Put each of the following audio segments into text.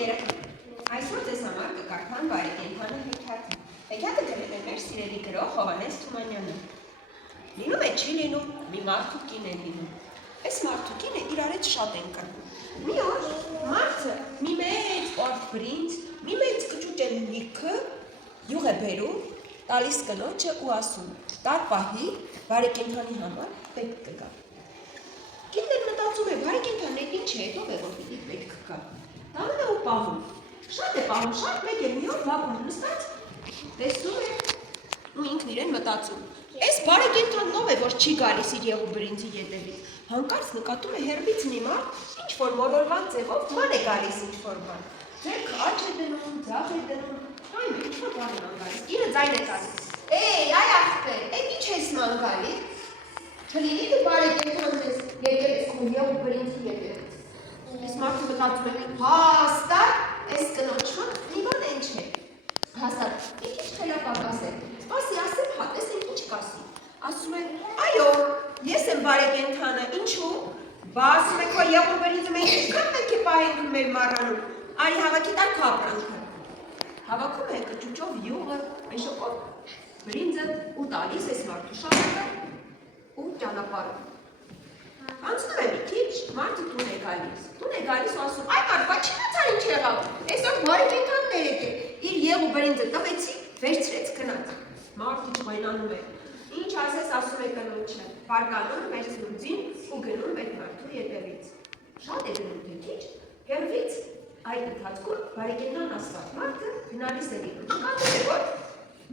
երեխա, այսօր ձեզ համար կկարդան բարեկենդանի հեքիաթը։ Հեքիաթը գրել է մեր սիրելի գրող Հովհաննես Թումանյանը։ Լինում է չի լինում, մի մարդու կին է լինում։ Այս մարդու կինը իրար հետ շատ են կռվում։ Մի օր մարդը մի մեծ պարտ բրինձ, մի մեծ կճուճ լիքը յուղ է բերում, տալիս կնոջը ու ասում. «Տար պահի, բարեկենդանի համար պետք կգա»։ Կինն մտածում է, բարեկենդանն ինչ է, ով է որ պետք կգա։ Տանում է ու պահում։ Շատ է պահում, շատ մեկ է մի օր բակում նստած, տեսնում է ու ինքն իրեն մտածում. «Էս բարեկենդանն ով է որ չի գալիս իր եղու բրինձի ետևից»։ Հանկարծ նկատում է հեռվից մի մարդ, ինչ որ մոլորված ձևով ման է գալիս ինչ որ բան։ Ձեռքը աջ է դնում, ձախ է դնում, այն ինչ որ բան է գալիս։ Կինը ձայն է տալիս. «Էй, այ ախպեր, էդ ինչ ես ման գալիս»։ Չլինի թե բարեկենդանն ես եկել ես քո եղու բրինձի ետևից։ Այս մարդը մտածում է. «Հաստատ, այս կնոջը մի բան են չէ»։ Հաստատ, մի քիչ թելապակաս է։ Սպասի ասեմ, հա, տեսնենք ինչ կասի։ Ասում է. «Այո, ես եմ բարեկենդանը, ինչու»։ Բա ասում է քո եղու բրինձը մենք ինչքան պետք է պահենք մեր մառանում։ Արի հավաքի տար քո ապրանքը։ Հավաքում է կճուճով յուղը, մեշոկով բրինձը ու տալիս այս մարդու շապիկը ու ճանապարհում։ Անցնում է մի քիչ, մարդը տուն է գալիս։ Տուն է գալիս ու ասում. «Այ մարդ, բա չիմացար ինչ եղավ։ Այսօր բարեկենդանն է եկել, իր եղու բրինձը տվեցի, վերցրեց գնաց»։ Մարդը ջղայնանում է։ Ինչ ասես, ասում է կնոջը, բարկանում վերցնում ձին ու գնում այդ մարդու ետևից։ Շատ է գնում թե քիչ, հեռվից այդ ընթացքում բարեկենդան ասված մարդը գնալիս է լինում։ Նկատում է, որ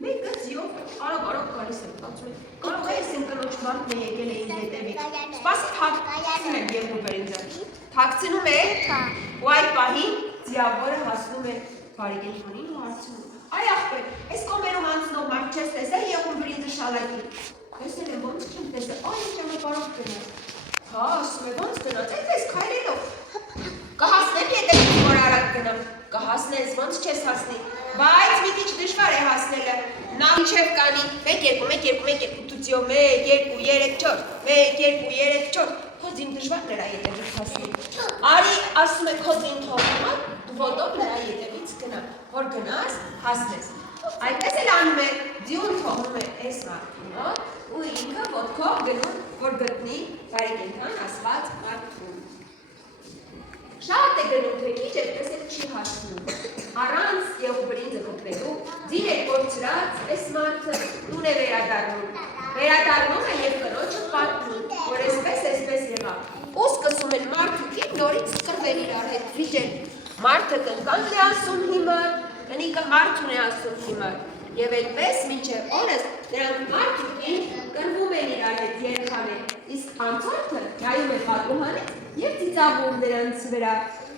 մեկը ձիով արագ գալիս է, մտածում է. «Կարող է ես իմ կնոջ մարդն է եկել է իմ ետևից»։ Սպասի թաքցնում եմ եղու բրինձը։ Թաքցնում է ու այդ պահին ձիավորը հասնում է բարեկենդանին ու հարցնում. «Այ ախպեր, այս կոմերում անցնող մարդ չես տեսել եղու բրինձը շալակի»։ Տեսել եմ, ոնց չեմ տեսել, այ ինչ ճանապարհով գնաց։ Հա, ասում է, ոնց գնաց, այդպես քայլելով։ Կհասնեմ ետևից որ արագ գնամ։ Կհասնես, ոնց չես հասնի։ Բայց մի քիչ դժվար է հասնելը։ Նա իջև կանի 1 2 1 2 1 2 տուծիո 1 2 3 4 1 2 3 4 Քո ձին դժվար նրա ետևից հասնի։ Արի, ասում է քո ձին թողնումա, դու ոտով նրա ետևից գնա, որ գնաս, հասնես։ Այդպես էլ անում է, ձիուն թողնում է այս մարդուն, ու ինքը ոտքով գնում, որ գտնի բարեկենդան ասված մարդուն։ Շատ է գնում, թե քիչ այդպես էլ չի հասնում։ Առանց եղու բրինձը գտնելու, ձին է կորցրած, այս մարդը տուն է վերադառնում։ Վերադառնում է և կնոջը պատմում, որ այսպես եղավ։ Ու սկսում են մարդու կին նորից կռվել իրար հետ, վիճել։ Մարդը կնկանն է ասում հիմար, կնիկը մարդուն է ասում հիմար։ Եվ այդպես մինչև օրս նրանք մարդու կին կռվում են իրար հետ երեխաներ, իսկ անցորդը նայում է պատուհանից և ծիծաղում նրանց վրա։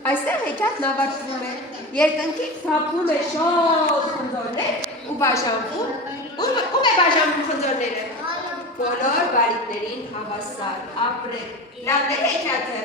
Այստեղ հեքիաթն ավարտվում է, երկնքից թափվում է շատ խնձորներ ու բաժանվում, ում է բաժանվում խնձորները։ Բոլոր բարիքներին հավասար, ապրեք, լավն է հեքիաթը։